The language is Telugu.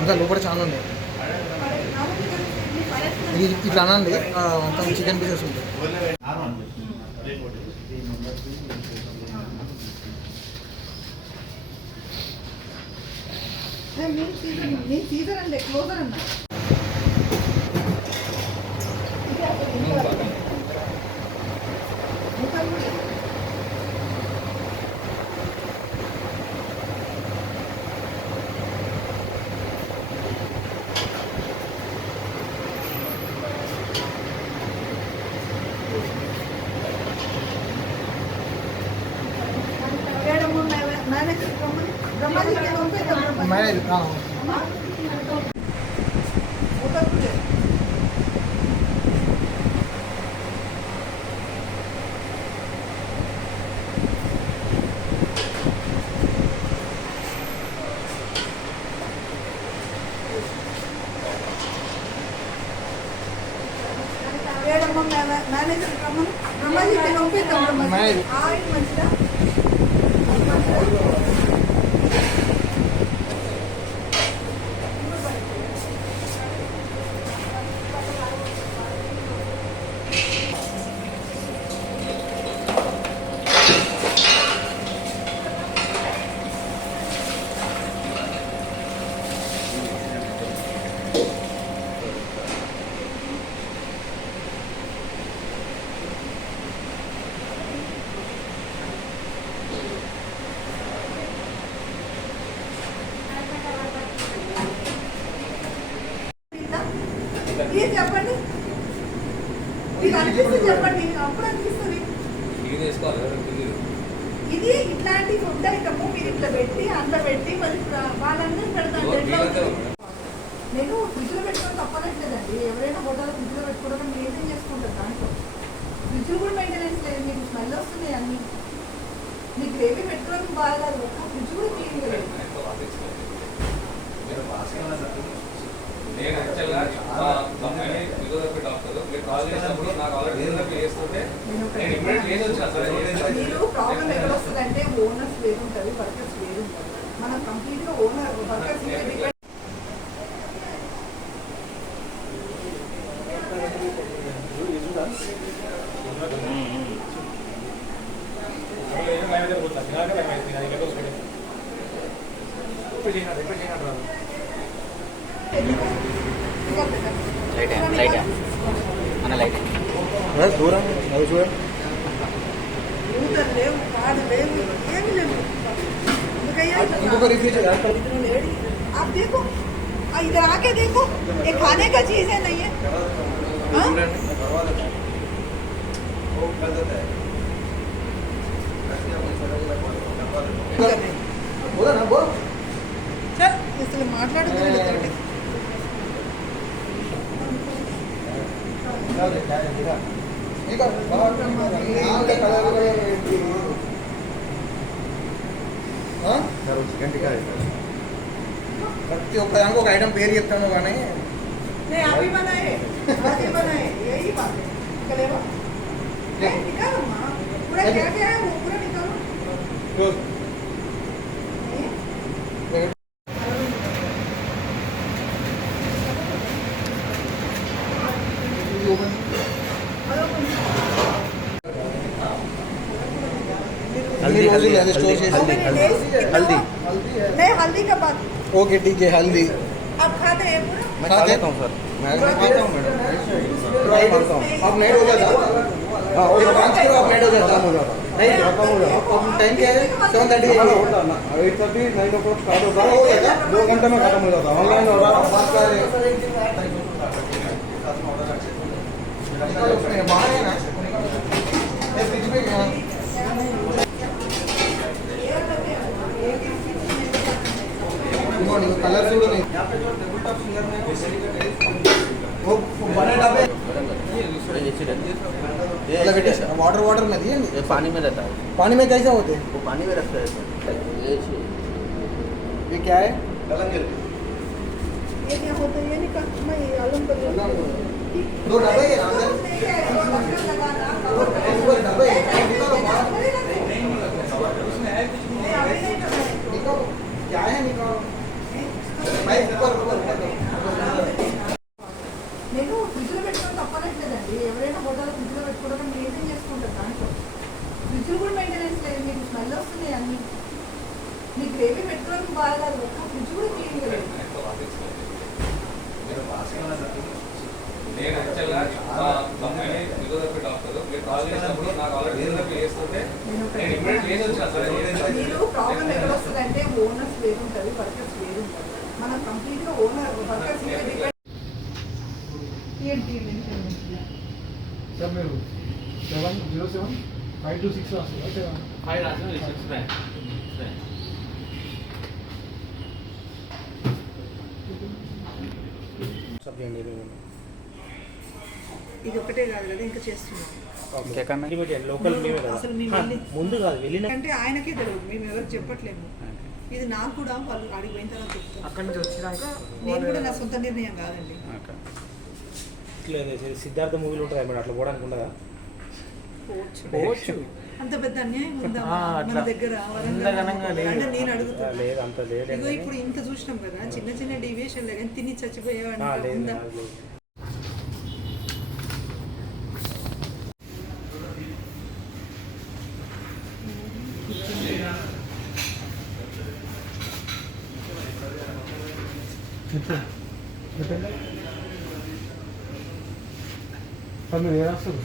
ఇంకా లోపల చాలా ఉన్నాయి. ఇది ఇట్లా అనండి, మొత్తం చికెన్ పీసెస్ ఉంటాయి. సీజర్ అండి, క్లోజర్ అన్న. मैंने చెప్పండి, చెప్పండి. అప్పుడు అనిపిస్తుంది ఇది ఇట్లాంటి ఫుడ్ ఐటమ్ మీరు ఇట్లా పెట్టి అంత పెట్టి మరి వాళ్ళందరూ పెడతారు. నేను ఫ్రిడ్జ్ లో పెట్టుకోవడం తప్పనట్లేదండి. ఎవరైనా హోటల్ ఫ్రిడ్జ్ లో పెట్టుకోవడం మెయింటైన్ చేసుకుంటారు. దాంట్లో ఫ్రిడ్జ్ కూడా మెయింటెనెన్స్ లేదు. మీకు స్మెల్ వస్తున్నాయి అన్ని. మీకు గ్రేవీ పెట్టుకోవడం బాగా ఫ్రిడ్జ్ కూడా క్లీన్ లేదు. నేను యాక్చువల్గా ఫిజియోథెరపీ డాక్టర్ మీరు కాల్ చేసినప్పుడు నాకు ఆల్రెడీ చేస్తుంటే నేను ఇమ్మీడియట్ లేచి వచ్చాను సార్. మీరు ప్రాబ్లం ఎక్కడ వస్తుందంటే ఓనర్స్ వేరుంటుంది, వర్కర్స్ వేరుంటుంది. మనం కంప్లీట్గా ఓనర్ వర్కర్స్ డిపెండ్. దూరం అది చూడండి. इंको रेफ्रिजरेटर आप देखो, इधर आके देखो, ये खाने का चीज है नहीं है। सर इसलिए माట్లాడుతున్నాడు. చికెన్ టిక్కా ప్రతి ఒక్క దానికి ఒక ఐటమ్ పేరు చెప్తాను కానీ हल्दी हल्दी हल्दी नहीं हल्दी का बात. ओके ठीक है हल्दी आप खाते हैं? मैं खा लेता हूँ सर. मैं आता हूँ मैडम ट्राई करता हूँ आप नाइट हो जाता हाँ वो 5 किलो आप नाइट हो जाता नहीं खत्म हो जाता अब टाइम क्या है 7:30 होता ना 8:30 9 o'clock स्टार्ट होता है हो जाता 2 घंटे में खत्म हो जाता ऑनलाइन हो रहा बात कर रहे बाहर है ना बीच में कलर చూడు यहाँ पे जो टेबल टॉप सिंगर ने वो बड़े डब्बे वाटर वाटर में दिए ये पानी में रहता है, पानी में कैसे होते हैं वो पानी में रखते हैं ये ये क्या है ये क्या होता है ये नहीं कर मैं आलम कर 2 डब्बे हैं अंदर वो डब्बे निकालो क्या है निकालो भाई ऊपर నేను ఫ్రిడ్జ్లో పెట్టుకోవడం తప్పనట్లేదండి. ఎవరైనా హోటల్ ఫ్రిడ్జ్లో పెట్టుకోవడం మెయింటైన్ చేసుకుంటారు. దాంట్లో ఫ్రిడ్జ్లు కూడా మెయింటెనెన్స్ లేదు. మీకు స్మెల్ వస్తున్నాయి అన్నీ. మీకు గ్రేవీ పెట్టుకోవడం బాగా ఫ్రిడ్జ్ కూడా క్లీన్గా లేదు. నేను యాక్చువల్గా మా అమ్మాయిని ఫిజియోథెరపీ డాక్టర్ మీరు కాల్ చేసినప్పుడు నాకు ఆల్రెడీ ఫిజియోథెరపీ చేస్తుంటే నేను ఇమ్మీడియట్లీ చేసి వచ్చాను సార్. మీరు ప్రాబ్లం ఎక్కడ వస్తుందంటే ఓనర్స్ వేరుంటుంది, వర్కర్స్ వేరుంటుంది. మనం కంప్లీట్గా ఓనర్ వర్కర్స్ మీద డిపెండ్ ఏంటి సార్ మీరు 707-526 రాస్తారా 5 రాసిన 6 బ్యాంక్ सब देंगे ఇది ఒకటే కాదు కదా ఇంకా చేస్తున్నాం. లోకల్ అసలు మేము వెళ్ళి ముందు కాదు వెళ్ళిన అంటే ఆయనకే తెలియదు, మేము ఎవరికి చెప్పట్లేము. ఇది నాకు కూడా వాళ్ళు అడిగి పోయిన తర్వాత చెప్తాను. అక్కడి నుంచి వచ్చినాక నేను కూడా నా సొంత నిర్ణయం కాదండి. ఇట్లా సిద్ధార్థ మూవీలో ఉంటుంది మేడం అట్లా పోవడానికి ఉండదా పోవచ్చు. అంత పెద్ద అన్యాయం ఉందా మన దగ్గర? అంటే నేను అడుగుతాను. లేదు అంత లేదు ఇగో ఇప్పుడు ఇంత చూసినాం కదా, చిన్న చిన్న డీవియేషన్లే కానీ తిని చచ్చిపోయేవాడిని ఉందా? మీరు ఏ రాస్తారు